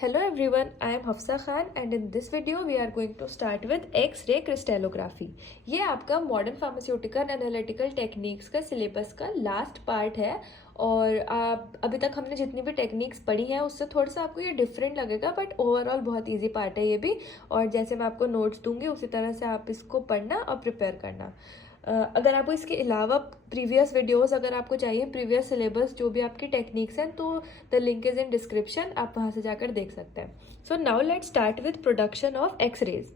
Hello everyone, I am Hafsa Khan and in this video we are going to start with X-ray crystallography. ये आपका modern pharmaceutical analytical techniques का syllabus का last part है और आप अभी तक हमने जितनी भी टेक्निक्स पढ़ी हैं उससे थोड़ा सा आपको ये डिफरेंट लगेगा बट ओवरऑल बहुत इजी पार्ट है ये भी। और जैसे मैं आपको नोट्स दूंगी उसी तरह से आप इसको पढ़ना और प्रिपेयर करना। अगर आपको इसके अलावा प्रीवियस वीडियोस अगर आपको चाहिए प्रीवियस सिलेबस जो भी आपकी टेक्निक्स हैं तो the link is in description, आप वहाँ से जाकर देख सकते हैं। So now let's start with production of X rays.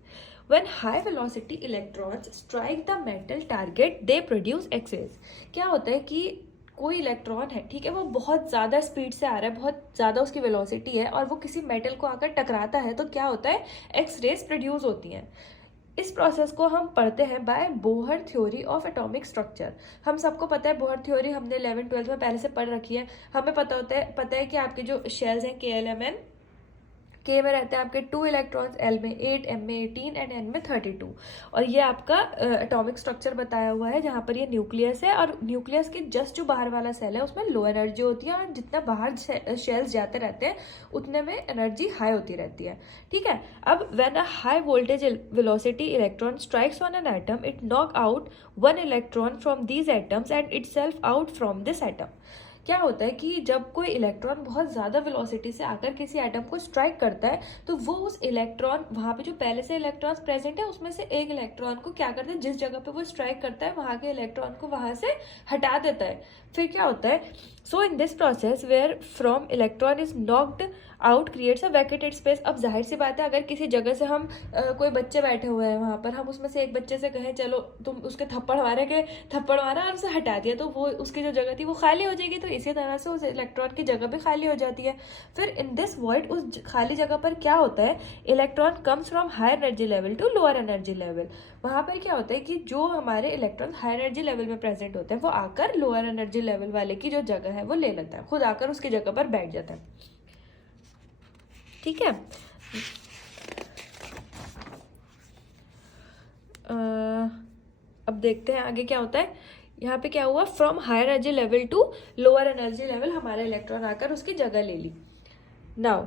When high velocity electrons strike the metal target they produce X-rays। क्या होता है कि कोई इलेक्ट्रॉन है, ठीक है, वो बहुत ज़्यादा स्पीड से आ रहा है, बहुत ज़्यादा उसकी वेलोसिटी है और वो किसी मेटल को आकर टकराता है तो क्या होता है, एक्स रेज प्रोड्यूस होती हैं। इस प्रोसेस को हम पढ़ते हैं by Bohr theory of atomic structure. हम सबको पता है बोहर थ्योरी, हमने 11th-12th में पहले से पढ़ रखी है। हमें पता है कि आपके जो शेल्स हैं KLMN, के में रहते हैं आपके 2 इलेक्ट्रॉन्स, L में 8, M में 18 एंड N में 32। और ये आपका एटॉमिक स्ट्रक्चर बताया हुआ है जहाँ पर ये न्यूक्लियस है और न्यूक्लियस के जस्ट जो बाहर वाला सेल है उसमें लो एनर्जी होती है और जितना बाहर शेल्स जाते रहते हैं उतने में एनर्जी हाई होती रहती है, ठीक है। अब when a high voltage velocity electron strikes on an atom it knock out one electron from these atoms and itself out from this atom. क्या होता है कि जब कोई इलेक्ट्रॉन बहुत ज़्यादा वेलोसिटी से आकर किसी एटम को स्ट्राइक करता है तो वो उस इलेक्ट्रॉन, वहाँ पे जो पहले से इलेक्ट्रॉन्स प्रेजेंट है उसमें से एक इलेक्ट्रॉन को क्या करता है, जिस जगह पे वो स्ट्राइक करता है वहाँ के इलेक्ट्रॉन को वहाँ से हटा देता है। फिर क्या होता है, so in this process where from electron is knocked out creates a vacated space. अब जाहिर सी बात है अगर किसी जगह से हम कोई बच्चे बैठे हुए हैं वहाँ पर, हम उसमें से एक बच्चे से कहें चलो तुम उसके थप्पड़ मारा और उसे हटा दिया तो वो उसकी जो जगह थी वो खाली हो जाएगी। तो इसी तरह से उस इलेक्ट्रॉन की जगह भी खाली हो जाती है। फिर इन दिस वॉइड उस खाली जगह पर क्या होता है, electron comes from higher energy level to lower energy level. वहाँ पर क्या होता है कि जो हमारे इलेक्ट्रॉन हायर एनर्जी लेवल में प्रेजेंट होते हैं वो आकर लोअर एनर्जी लेवल वाले की जो जगह है वो ले लेता है, खुद आकर उसकी जगह पर बैठ जाता है, ठीक है। अब देखते हैं आगे क्या होता है। यहाँ पे क्या हुआ, from higher energy level to lower energy level हमारा इलेक्ट्रॉन आकर उसकी जगह ले ली। Now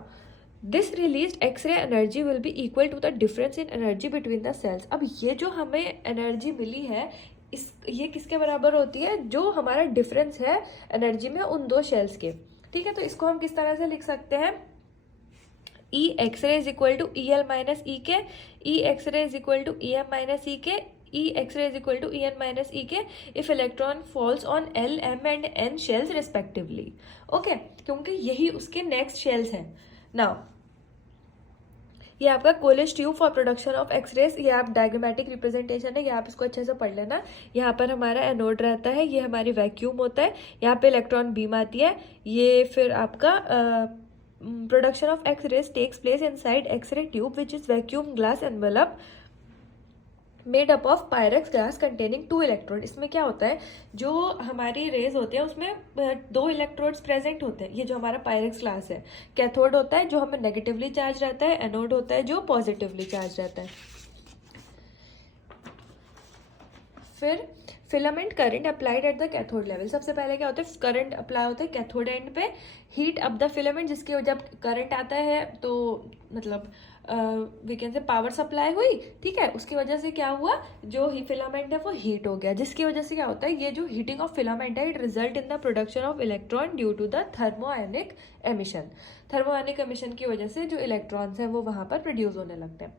this released x ray energy will be equal to the difference in energy between the shells. अब ये जो हमें एनर्जी मिली है ये किसके बराबर होती है, जो हमारा डिफरेंस है एनर्जी में उन दो शेल्स के, ठीक है। तो इसको हम किस तरह से लिख सकते हैं, E X-ray is equal to EL minus EK, E X-ray is equal to EM minus EK, E X-ray is equal to EN minus EK if electron falls on L, M and N shells respectively. Okay, क्योंकि यही उसके next shells हैं। Now ये आपका Coolidge tube for production of x rays, ये आप diagrammatic representation है, ये आप इसको अच्छे से पढ़ लेना। यहाँ पर हमारा एनोड रहता है, ये हमारी वैक्यूम होता है, यहाँ पे इलेक्ट्रॉन बीम आती है, ये फिर आपका production of X-rays takes place inside X-ray tube which is vacuum glass envelope made up of Pyrex glass containing 2 electrodes। इसमें क्या होता है, जो हमारी रेज होते हैं उसमें 2 इलेक्ट्रोड्स प्रेजेंट होते हैं। ये जो हमारा पायरेक्स ग्लास है, कैथोड होता है जो हमें नेगेटिवली चार्ज रहता है, एनोड होता है जो पॉजिटिवली चार्ज रहता है। फिर filament current applied at the cathode level. सबसे पहले क्या होता है, करंट अप्लाई होता है कैथोड एंड पे, हीट अप द फिलामेंट, जिसके जब करंट आता है तो मतलब we can say power supply हुई, ठीक है। उसकी वजह से क्या हुआ, जो फिलामेंट है वो हीट हो गया, जिसकी वजह से क्या होता है, ये जो हीटिंग ऑफ फिलामेंट है it result in the production of electron due to the thermionic emission. Thermionic emission की वजह से जो इलेक्ट्रॉन्स हैं वो वहाँ पर प्रोड्यूस होने लगते हैं।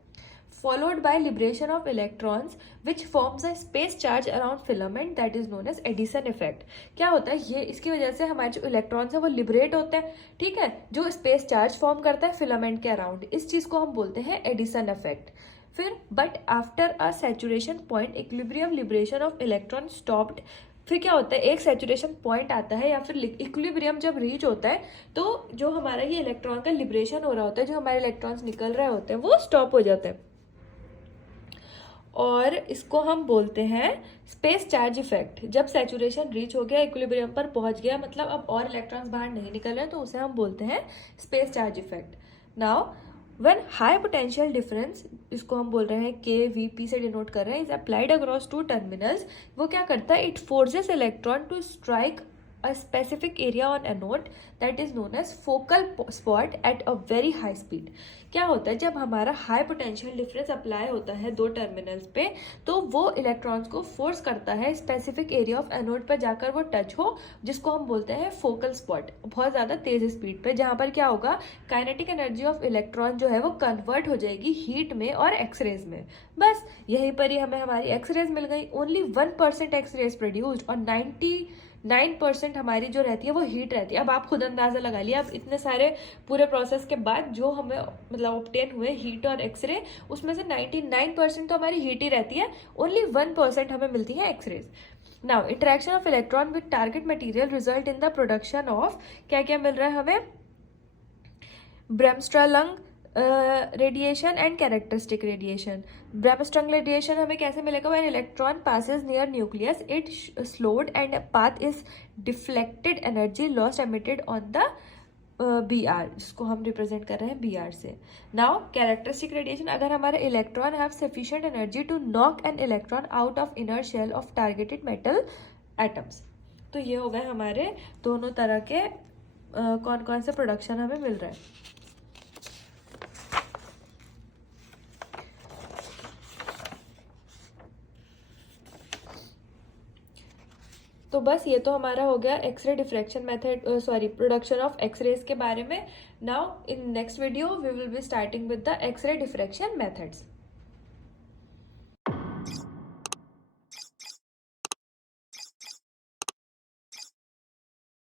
Followed by liberation of electrons which forms a space charge around filament that is known as Edison effect। क्या होता है, ये इसकी वजह से हमारे जो इलेक्ट्रॉन्स है वो लिबरेट होते हैं, ठीक है, जो स्पेस चार्ज फॉर्म करता है फिलामेंट के अराउंड, इस चीज को हम बोलते हैं एडिसन इफेक्ट। फिर but after a saturation point equilibrium liberation of electron stopped. फिर क्या होता है, एक सैचुरेशन पॉइंट आता है या फिर इक्विलिब्रियम जब रीच होता है तो जो हमारा ये इलेक्ट्रॉन का लिबरेशन हो रहा होता है, जो हमारे इलेक्ट्रॉन्स निकल रहे होते हैं वो स्टॉप हो जाते हैं और इसको हम बोलते हैं स्पेस चार्ज इफेक्ट। जब सैचुरेशन रीच हो गया, इक्विलिब्रियम पर पहुंच गया, मतलब अब और इलेक्ट्रॉन्स बाहर नहीं निकल रहे हैं, तो उसे हम बोलते हैं space charge effect. Now when high potential difference, इसको हम बोल रहे हैं KVP से डिनोट कर रहे हैं, इज अप्लाइड अक्रॉस 2 टर्मिनल्स। वो क्या करता है, it forces electron to strike a specific area on anode that is known as focal spot at a very high speed. क्या होता है जब हमारा हाई पोटेंशियल डिफरेंस अप्लाई होता है दो टर्मिनल्स पे, तो वो इलेक्ट्रॉन्स को फोर्स करता है स्पेसिफिक एरिया ऑफ एनोड पर जाकर वो टच हो, जिसको हम बोलते हैं फोकल स्पॉट, बहुत ज़्यादा तेज स्पीड पे, जहाँ पर क्या होगा, काइनेटिक एनर्जी ऑफ इलेक्ट्रॉन जो है वो कन्वर्ट हो जाएगी हीट में और एक्सरेज में. बस यहीं पर ही हमें हमारी एक्सरेज मिल गई. ओनली 1% एक्सरेज प्रोड्यूस्ड और 99% हमारी जो रहती है वो हीट रहती है. अब आप खुद अंदाजा लगा लिया, अब इतने सारे पूरे प्रोसेस के बाद जो हमें मतलब ऑब्टेन हुए हीट और एक्सरे, उसमें से 99% तो हमारी हीट ही रहती है, ओनली 1% हमें मिलती है x rays. Now interaction of electron with target material result in the production of क्या क्या मिल रहा है हमें, bremsstrahlung radiation and characteristic radiation. Bremsstrahlung radiation हमें कैसे मिलेगा, when electron passes near nucleus it slowed and path is deflected, energy lost emitted on the BR, जिसको हम रिप्रेजेंट कर रहे हैं BR से. नाउ कैरेक्टरिस्टिक रेडिएशन, अगर हमारे electron have sufficient energy to knock an electron out of inner shell of targeted metal atoms. तो ये हो गए हमारे दोनों तरह के कौन कौन से प्रोडक्शन हमें मिल रहे हैं. तो बस ये तो हमारा हो गया X ray diffraction method, production of X rays के बारे में. Now in next video we will be starting with the X ray diffraction methods.